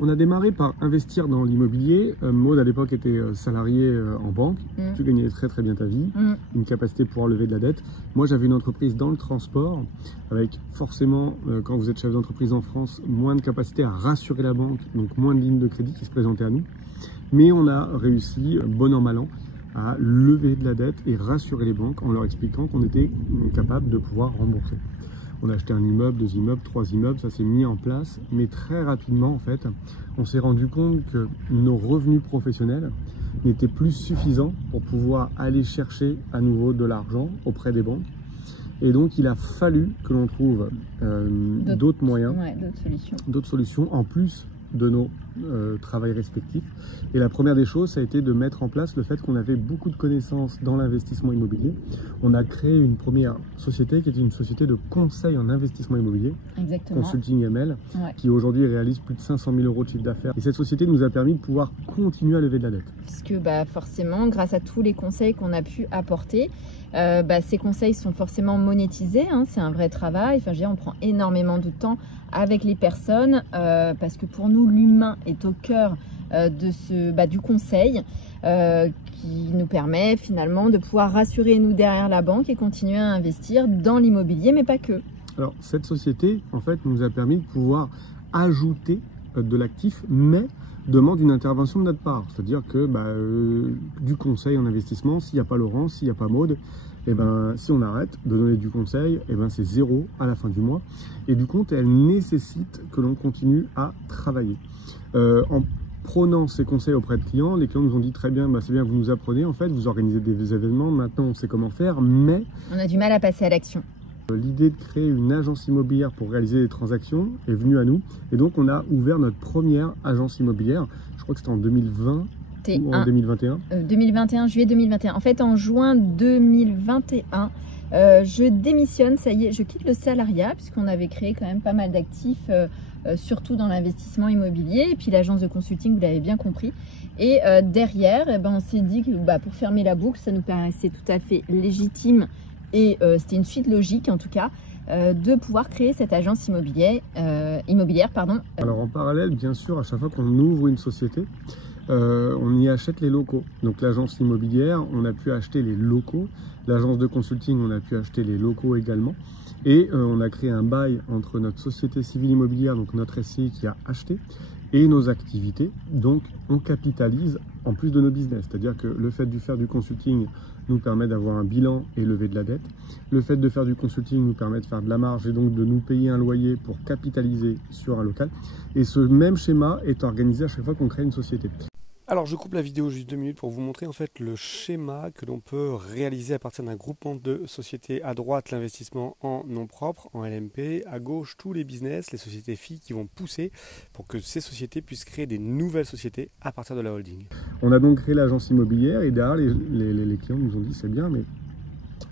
On a démarré par investir dans l'immobilier. Maud, à l'époque, était salariée en banque. Tu gagnais très très bien ta vie, une capacité de pouvoir lever de la dette. Moi, j'avais une entreprise dans le transport, avec forcément, quand vous êtes chef d'entreprise en France, moins de capacité à rassurer la banque, donc moins de lignes de crédit qui se présentaient à nous. Mais on a réussi, bon an mal an, à lever de la dette et rassurer les banques en leur expliquant qu'on était capable de pouvoir rembourser. On a acheté un immeuble, 2 immeubles, 3 immeubles, ça s'est mis en place. Mais très rapidement, en fait, on s'est rendu compte que nos revenus professionnels n'étaient plus suffisants pour pouvoir aller chercher à nouveau de l'argent auprès des banques. Et donc, il a fallu que l'on trouve d'autres moyens, d'autres solutions, en plus de nos travails respectifs. Et la première des choses, ça a été de mettre en place le fait qu'on avait beaucoup de connaissances dans l'investissement immobilier. On a créé une première société qui était une société de conseil en investissement immobilier, Consulting ML, qui aujourd'hui réalise plus de 500 000 € de chiffre d'affaires. Et cette société nous a permis de pouvoir continuer à lever de la dette. Puisque forcément, grâce à tous les conseils qu'on a pu apporter, ces conseils sont forcément monétisés, hein, c'est un vrai travail. Enfin, je veux dire, on prend énormément de temps avec les personnes parce que pour nous, l'humain est au cœur du conseil qui nous permet finalement de pouvoir rassurer nous derrière la banque et continuer à investir dans l'immobilier, mais pas que. Alors, cette société, en fait, nous a permis de pouvoir ajouter de l'actif, mais demande une intervention de notre part. C'est-à-dire que du conseil en investissement, s'il n'y a pas Laurent, s'il n'y a pas Maud, si on arrête de donner du conseil, c'est 0 à la fin du mois. Et du compte, elle nécessite que l'on continue à travailler. En prenant ces conseils auprès de clients, les clients nous ont dit très bien, c'est bien, vous nous apprenez, en fait, vous organisez des événements, maintenant on sait comment faire, mais on a du mal à passer à l'action. L'idée de créer une agence immobilière pour réaliser des transactions est venue à nous. Et donc, on a ouvert notre première agence immobilière. Je crois que c'était en 2020 ou en 2021. 2021, juillet 2021. En fait, en juin 2021, je démissionne, ça y est, je quitte le salariat puisqu'on avait créé quand même pas mal d'actifs, surtout dans l'investissement immobilier. Et puis l'agence de consulting, vous l'avez bien compris. Et derrière, on s'est dit que pour fermer la boucle, ça nous paraissait tout à fait légitime. Et c'était une suite logique, en tout cas, de pouvoir créer cette agence immobilière. Alors en parallèle, bien sûr, à chaque fois qu'on ouvre une société, on y achète les locaux. Donc l'agence immobilière, on a pu acheter les locaux. L'agence de consulting, on a pu acheter les locaux également. Et on a créé un bail entre notre société civile immobilière, donc notre SCI qui a acheté, et nos activités. Donc on capitalise en plus de nos business. C'est-à-dire que le fait de faire du consulting nous permet d'avoir un bilan et lever de la dette. Le fait de faire du consulting nous permet de faire de la marge et donc de nous payer un loyer pour capitaliser sur un local. Et ce même schéma est organisé à chaque fois qu'on crée une société. Alors je coupe la vidéo juste 2 minutes pour vous montrer en fait le schéma que l'on peut réaliser à partir d'un groupement de sociétés. À droite, l'investissement en nom propre, en LMP. À gauche, tous les business, les sociétés filles qui vont pousser pour que ces sociétés puissent créer des nouvelles sociétés à partir de la holding. On a donc créé l'agence immobilière et derrière les clients nous ont dit c'est bien, mais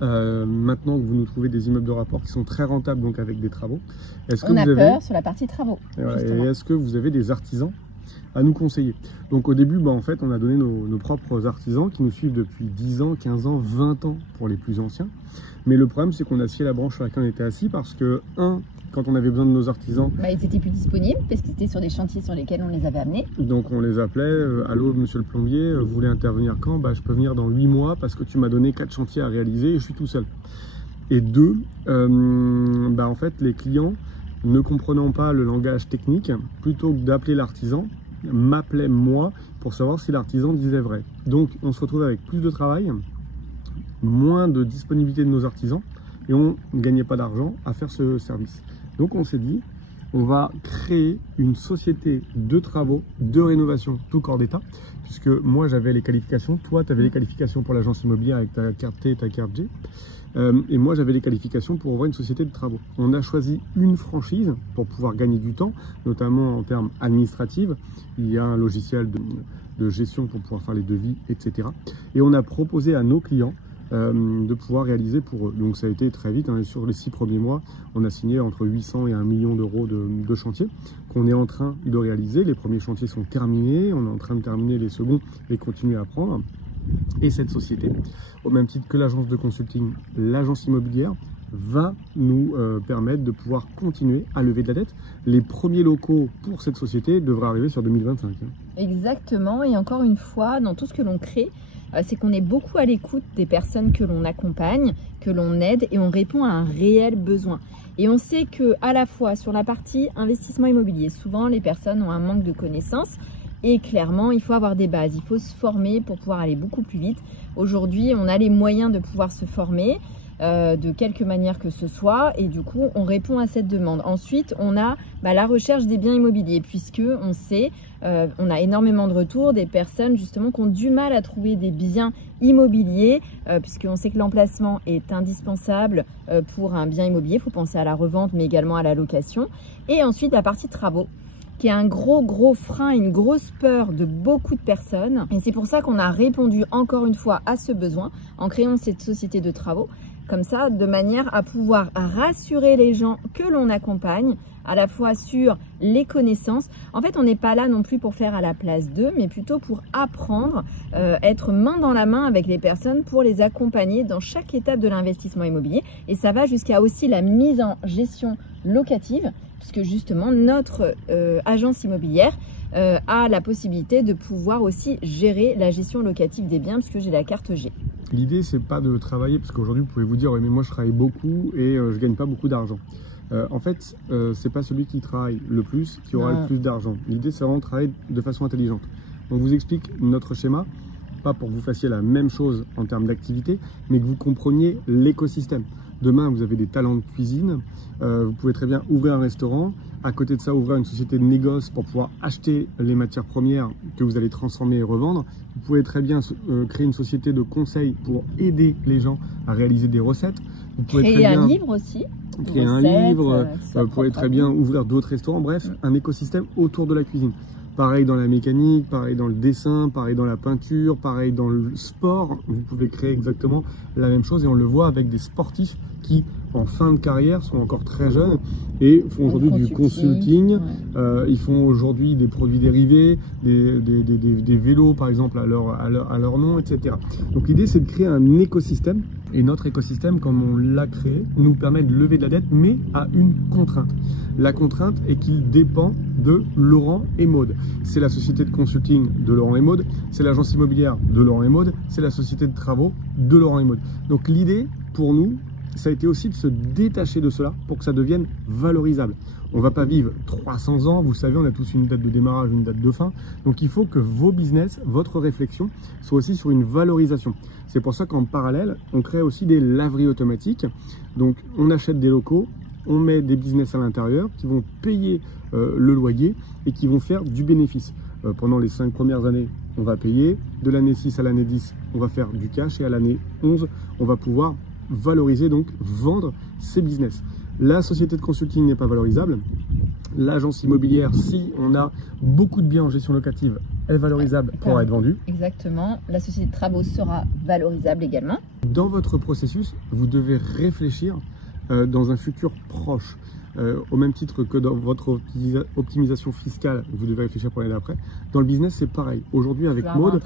maintenant que vous nous trouvez des immeubles de rapport qui sont très rentables, donc avec des travaux, est-ce que on a peur sur la partie travaux. Et est-ce que vous avez des artisans à nous conseiller? Donc au début, en fait, on a donné nos propres artisans qui nous suivent depuis 10 ans, 15 ans, 20 ans pour les plus anciens. Mais le problème, c'est qu'on a scié la branche sur laquelle on était assis parce que, quand on avait besoin de nos artisans, ils étaient plus disponibles parce qu'ils étaient sur des chantiers sur lesquels on les avait amenés. Donc on les appelait, allô monsieur le plombier, vous voulez intervenir quand? Je peux venir dans 8 mois parce que tu m'as donné 4 chantiers à réaliser et je suis tout seul. Et 2, en fait, les clients, ne comprenant pas le langage technique, plutôt que d'appeler l'artisan, m'appelait moi pour savoir si l'artisan disait vrai. Donc on se retrouve avec plus de travail, moins de disponibilité de nos artisans et on ne gagnait pas d'argent à faire ce service. Donc on s'est dit, on va créer une société de travaux, de rénovation, tout corps d'état, puisque moi j'avais les qualifications, toi tu avais les qualifications pour l'agence immobilière avec ta carte T et ta carte G. Et moi j'avais les qualifications pour ouvrir une société de travaux. On a choisi une franchise pour pouvoir gagner du temps, notamment en termes administratifs. Il y a un logiciel de gestion pour pouvoir faire les devis, etc. Et on a proposé à nos clients de pouvoir réaliser pour eux. Donc ça a été très vite, sur les 6 premiers mois, on a signé entre 800 et 1 million d'euros de chantiers qu'on est en train de réaliser. Les premiers chantiers sont terminés, on est en train de terminer les seconds et continuer à prendre. Et cette société, au même titre que l'agence de consulting, l'agence immobilière, va nous permettre de pouvoir continuer à lever de la dette. Les premiers locaux pour cette société devraient arriver sur 2025. Exactement, et encore une fois, dans tout ce que l'on crée, c'est qu'on est beaucoup à l'écoute des personnes que l'on accompagne, que l'on aide, et on répond à un réel besoin. Et on sait que à la fois sur la partie investissement immobilier, souvent les personnes ont un manque de connaissances, et clairement il faut avoir des bases, il faut se former pour pouvoir aller beaucoup plus vite. Aujourd'hui on a les moyens de pouvoir se former, de quelque manière que ce soit, et du coup on répond à cette demande. Ensuite on a la recherche des biens immobiliers, puisque on sait, on a énormément de retours des personnes justement qui ont du mal à trouver des biens immobiliers, puisqu'on sait que l'emplacement est indispensable pour un bien immobilier. Il faut penser à la revente mais également à la location. Et ensuite la partie travaux, qui est un gros frein, une grosse peur de beaucoup de personnes. Et c'est pour ça qu'on a répondu encore une fois à ce besoin en créant cette société de travaux, comme ça, de manière à pouvoir rassurer les gens que l'on accompagne, à la fois sur les connaissances. En fait, on n'est pas là non plus pour faire à la place d'eux, mais plutôt pour apprendre, être main dans la main avec les personnes pour les accompagner dans chaque étape de l'investissement immobilier. Et ça va jusqu'à aussi la mise en gestion locative, puisque justement notre agence immobilière a la possibilité de pouvoir aussi gérer la gestion locative des biens, puisque j'ai la carte G. L'idée, c'est pas de travailler, parce qu'aujourd'hui vous pouvez vous dire, oui, mais moi je travaille beaucoup et je gagne pas beaucoup d'argent. En fait, c'est pas celui qui travaille le plus qui aura le plus d'argent. L'idée, c'est vraiment de travailler de façon intelligente. On vous explique notre schéma, pas pour que vous fassiez la même chose en termes d'activité, mais que vous compreniez l'écosystème. Demain, vous avez des talents de cuisine, vous pouvez très bien ouvrir un restaurant, à côté de ça, ouvrir une société de négoce pour pouvoir acheter les matières premières que vous allez transformer et revendre. Vous pouvez très bien créer une société de conseil pour aider les gens à réaliser des recettes. Vous pouvez créer un livre aussi. Créer un livre, vous pouvez très bien ouvrir d'autres restaurants, bref, un écosystème autour de la cuisine. Pareil dans la mécanique, pareil dans le dessin, pareil dans la peinture, pareil dans le sport. Vous pouvez créer exactement la même chose, et on le voit avec des sportifs qui, en fin de carrière, sont encore très jeunes et font aujourd'hui du consulting. Ils font aujourd'hui des produits dérivés, des vélos par exemple à leur nom, etc. Donc l'idée, c'est de créer un écosystème, et notre écosystème, comme on l'a créé, nous permet de lever de la dette, mais à une contrainte. La contrainte est qu'il dépend de Laurent et Maud. C'est la société de consulting de Laurent et Maud, c'est l'agence immobilière de Laurent et Maud, c'est la société de travaux de Laurent et Maud. Donc l'idée pour nous, ça a été aussi de se détacher de cela pour que ça devienne valorisable. On ne va pas vivre 300 ans, vous savez, on a tous une date de démarrage, une date de fin. Donc il faut que vos business, votre réflexion, soit aussi sur une valorisation. C'est pour ça qu'en parallèle, on crée aussi des laveries automatiques. Donc on achète des locaux, on met des business à l'intérieur qui vont payer le loyer et qui vont faire du bénéfice. Pendant les 5 premières années, on va payer. De l'année 6 à l'année 10, on va faire du cash, et à l'année 11, on va pouvoir valoriser, donc vendre ses business. La société de consulting n'est pas valorisable. L'agence immobilière, si on a beaucoup de biens en gestion locative, est valorisable pour être vendue. Exactement. La société de travaux sera valorisable également. Dans votre processus, vous devez réfléchir dans un futur proche. Au même titre que dans votre optimisation fiscale, vous devez réfléchir pour l'année d'après. Dans le business, c'est pareil. Aujourd'hui, avec Maud,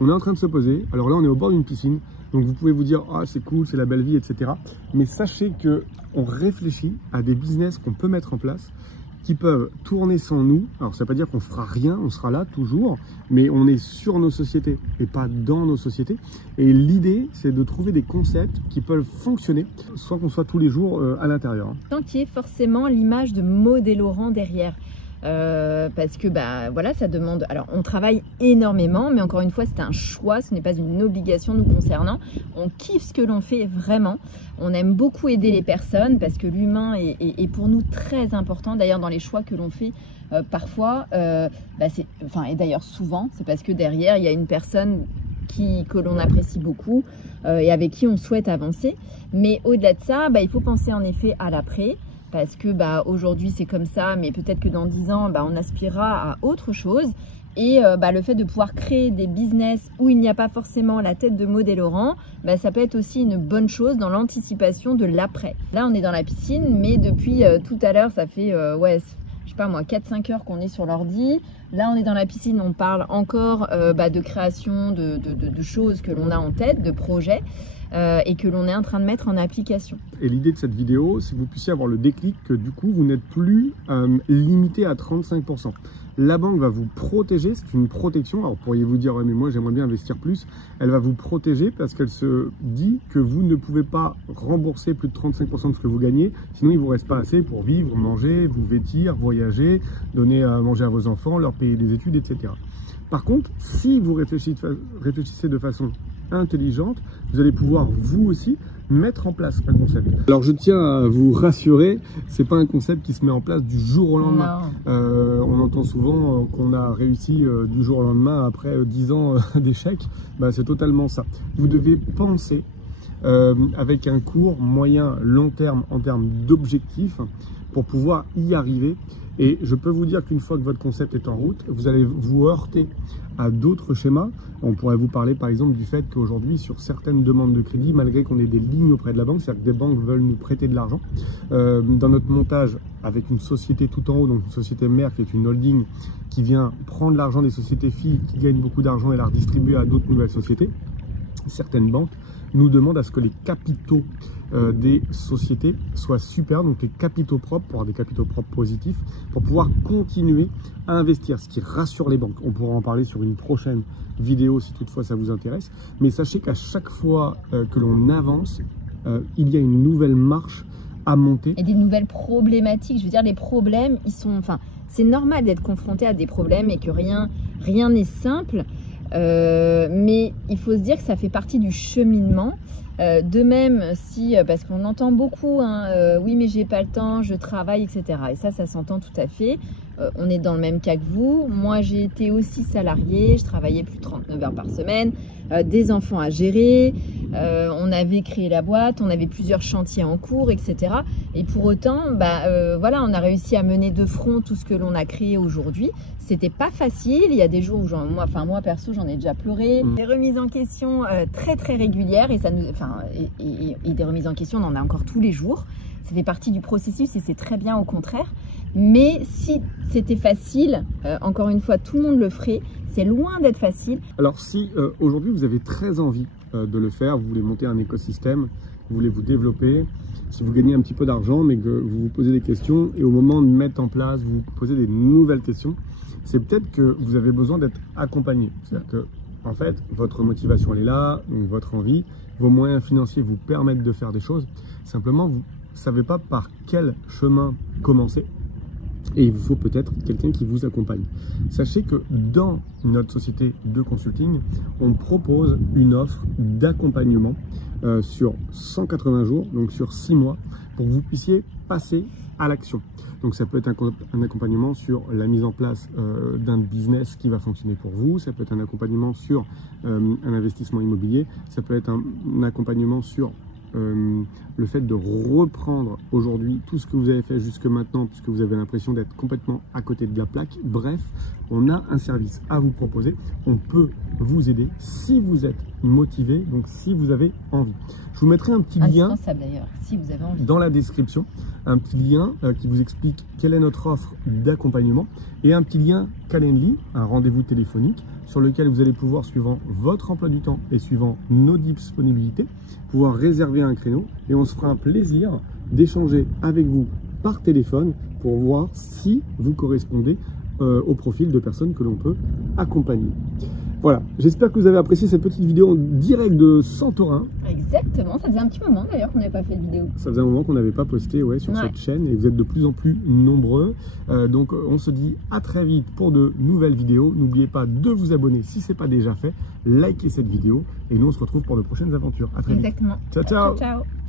on est en train de se poser. Alors là, on est au bord d'une piscine. Donc vous pouvez vous dire, ah, c'est cool, c'est la belle vie, etc. Mais sachez qu'on réfléchit à des business qu'on peut mettre en place, qui peuvent tourner sans nous. Alors ça ne veut pas dire qu'on fera rien, on sera là toujours, mais on est sur nos sociétés et pas dans nos sociétés. Et l'idée, c'est de trouver des concepts qui peuvent fonctionner sans qu'on soit tous les jours à l'intérieur. Tant qu'il y ait forcément l'image de Maud et Laurent derrière. Parce que voilà, ça demande, alors on travaille énormément, mais encore une fois c'est un choix, ce n'est pas une obligation nous concernant. On kiffe ce que l'on fait vraiment, on aime beaucoup aider les personnes parce que l'humain est pour nous très important. D'ailleurs dans les choix que l'on fait parfois, et d'ailleurs souvent, c'est parce que derrière il y a une personne que l'on apprécie beaucoup et avec qui on souhaite avancer. Mais au-delà de ça, il faut penser en effet à l'après. Parce que aujourd'hui c'est comme ça, mais peut-être que dans 10 ans on aspirera à autre chose. Et le fait de pouvoir créer des business où il n'y a pas forcément la tête de Maud et Laurent, ça peut être aussi une bonne chose dans l'anticipation de l'après. Là on est dans la piscine, mais depuis tout à l'heure ça fait je sais pas moi 4-5 heures qu'on est sur l'ordi. Là on est dans la piscine, on parle encore de création, de choses que l'on a en tête, de projets. et que l'on est en train de mettre en application. Et l'idée de cette vidéo, c'est que vous puissiez avoir le déclic que du coup, vous n'êtes plus limité à 35%. La banque va vous protéger, c'est une protection. Alors pourriez-vous dire, ouais, mais moi j'aimerais bien investir plus. Elle va vous protéger parce qu'elle se dit que vous ne pouvez pas rembourser plus de 35% de ce que vous gagnez, sinon il ne vous reste pas assez pour vivre, manger, vous vêtir, voyager, donner à manger à vos enfants, leur payer des études, etc. Par contre, si vous réfléchissez de façon intelligente, vous allez pouvoir vous aussi mettre en place un concept. Alors je tiens à vous rassurer, c'est pas un concept qui se met en place du jour au lendemain. On entend souvent qu'on a réussi du jour au lendemain après 10 ans d'échec. C'est totalement ça. Vous devez penser avec un court, moyen, long terme en termes d'objectifs pour pouvoir y arriver. Et je peux vous dire qu'une fois que votre concept est en route, vous allez vous heurter à d'autres schémas. On pourrait vous parler par exemple du fait qu'aujourd'hui, sur certaines demandes de crédit, malgré qu'on ait des lignes auprès de la banque, c'est-à-dire que des banques veulent nous prêter de l'argent, dans notre montage avec une société tout en haut, donc une société mère qui est une holding qui vient prendre l'argent des sociétés filles qui gagnent beaucoup d'argent et la redistribuer à d'autres nouvelles sociétés, certaines banques nous demandent à ce que les capitaux des sociétés soient super, donc les capitaux propres, pour avoir des capitaux propres positifs, pour pouvoir continuer à investir, ce qui rassure les banques. On pourra en parler sur une prochaine vidéo si toutefois ça vous intéresse, mais sachez qu'à chaque fois que l'on avance, il y a une nouvelle marche à monter. Et des nouvelles problématiques, je veux dire les problèmes, ils sont, enfin, c'est normal d'être confronté à des problèmes et que rien n'est simple. Mais il faut se dire que ça fait partie du cheminement. De même, si, parce qu'on entend beaucoup, oui mais j'ai pas le temps, je travaille, etc. Et ça s'entend tout à fait. On est dans le même cas que vous. Moi j'ai été aussi salariée, je travaillais plus de 39 heures par semaine, des enfants à gérer, on avait créé la boîte, on avait plusieurs chantiers en cours, etc. Et pour autant, voilà, on a réussi à mener de front tout ce que l'on a créé aujourd'hui. C'était pas facile, il y a des jours où moi perso j'en ai déjà pleuré. Des remises en question très régulières et, et des remises en question on en a encore tous les jours. Ça fait partie du processus et c'est très bien au contraire. Mais si c'était facile, encore une fois tout le monde le ferait, c'est loin d'être facile. Alors si aujourd'hui vous avez très envie de le faire, vous voulez monter un écosystème, vous voulez vous développer, si vous gagnez un petit peu d'argent mais que vous vous posez des questions et au moment de mettre en place, vous vous posez des nouvelles questions, c'est peut-être que vous avez besoin d'être accompagné. C'est-à-dire que, en fait, votre motivation elle est là, donc votre envie, vos moyens financiers vous permettent de faire des choses. Simplement, vous ne savez pas par quel chemin commencer. Et il vous faut peut-être quelqu'un qui vous accompagne. Sachez que dans notre société de consulting, on propose une offre d'accompagnement sur 180 jours, donc sur 6 mois, pour que vous puissiez passer à l'action. Donc ça peut être un accompagnement sur la mise en place d'un business qui va fonctionner pour vous, ça peut être un accompagnement sur un investissement immobilier, ça peut être un accompagnement sur le fait de reprendre aujourd'hui tout ce que vous avez fait jusque maintenant puisque vous avez l'impression d'être complètement à côté de la plaque. Bref, on a un service à vous proposer, on peut vous aider si vous êtes motivé, donc si vous avez envie. Je vous mettrai un petit lien si vous avez envie, dans la description, un petit lien qui vous explique quelle est notre offre d'accompagnement et un petit lien Calendly, un rendez-vous téléphonique sur lequel vous allez pouvoir, suivant votre emploi du temps et suivant nos disponibilités, pouvoir réserver un créneau et on se fera un plaisir d'échanger avec vous par téléphone pour voir si vous correspondez au profil de personnes que l'on peut accompagner. Voilà, j'espère que vous avez apprécié cette petite vidéo en direct de Santorin. Exactement, ça faisait un petit moment d'ailleurs qu'on n'avait pas fait de vidéo. Ça faisait un moment qu'on n'avait pas posté sur cette chaîne et vous êtes de plus en plus nombreux. Donc on se dit à très vite pour de nouvelles vidéos. N'oubliez pas de vous abonner si ce n'est pas déjà fait, likez cette vidéo et nous on se retrouve pour de prochaines aventures. À très vite. Exactement. Ciao, ciao. Ciao, ciao.